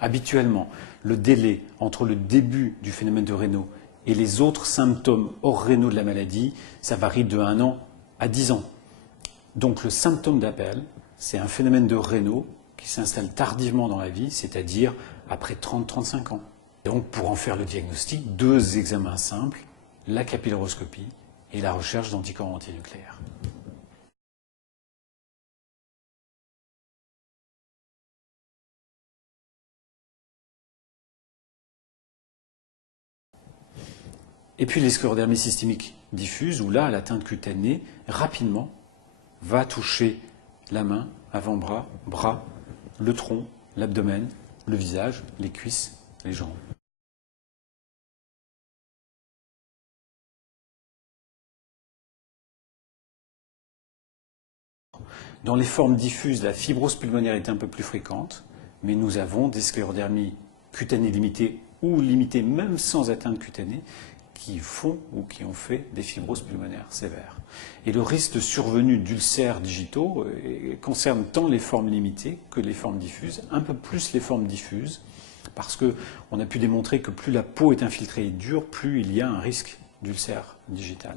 Habituellement, le délai entre le début du phénomène de Raynaud et les autres symptômes hors Raynaud de la maladie, ça varie de 1 an à 10 ans. Donc le symptôme d'appel, c'est un phénomène de Raynaud qui s'installe tardivement dans la vie, c'est-à-dire après 30-35 ans. Donc pour en faire le diagnostic, 2 examens simples, la capillaroscopie et la recherche d'anticorps antinucléaires. Et puis les sclérodermies systémiques diffuses, où là, l'atteinte cutanée, rapidement, va toucher la main, avant-bras, bras, le tronc, l'abdomen, le visage, les cuisses, les jambes. Dans les formes diffuses, la fibrose pulmonaire est un peu plus fréquente, mais nous avons des sclérodermies cutanées limitées ou limitées même sans atteinte cutanée qui font ou qui ont fait des fibroses pulmonaires sévères. Et le risque de survenue d'ulcères digitaux concerne tant les formes limitées que les formes diffuses, un peu plus les formes diffuses, parce qu'on a pu démontrer que plus la peau est infiltrée et dure, plus il y a un risque d'ulcère digital.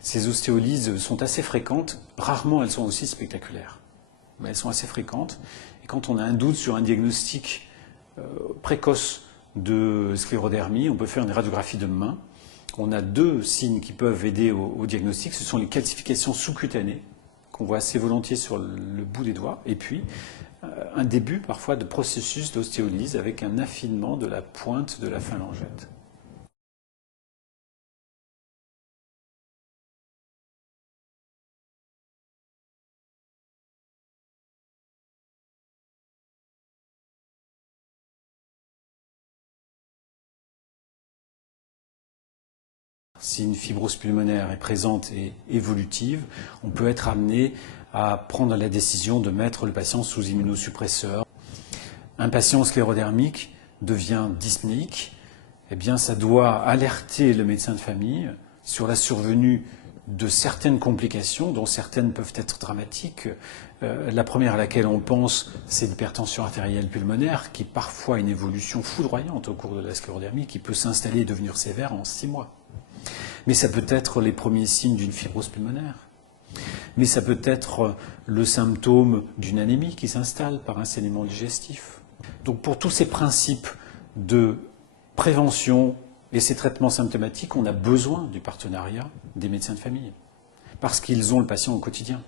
Ces ostéolyses sont assez fréquentes, rarement elles sont aussi spectaculaires, mais elles sont assez fréquentes. Et quand on a un doute sur un diagnostic précoce de sclérodermie, on peut faire une radiographie de main. On a 2 signes qui peuvent aider au diagnostic, ce sont les calcifications sous-cutanées, qu'on voit assez volontiers sur le bout des doigts, et puis un début parfois de processus d'ostéolyse avec un affinement de la pointe de la phalangeette. Si une fibrose pulmonaire est présente et évolutive, on peut être amené à prendre la décision de mettre le patient sous immunosuppresseur. Un patient sclérodermique devient dyspnéique, eh bien ça doit alerter le médecin de famille sur la survenue de certaines complications, dont certaines peuvent être dramatiques. La première à laquelle on pense, c'est l'hypertension artérielle pulmonaire, qui parfois a une évolution foudroyante au cours de la sclérodermie, qui peut s'installer et devenir sévère en 6 mois. Mais ça peut être les premiers signes d'une fibrose pulmonaire. Mais ça peut être le symptôme d'une anémie qui s'installe par un saignement digestif. Donc pour tous ces principes de prévention et ces traitements symptomatiques, on a besoin du partenariat des médecins de famille, parce qu'ils ont le patient au quotidien.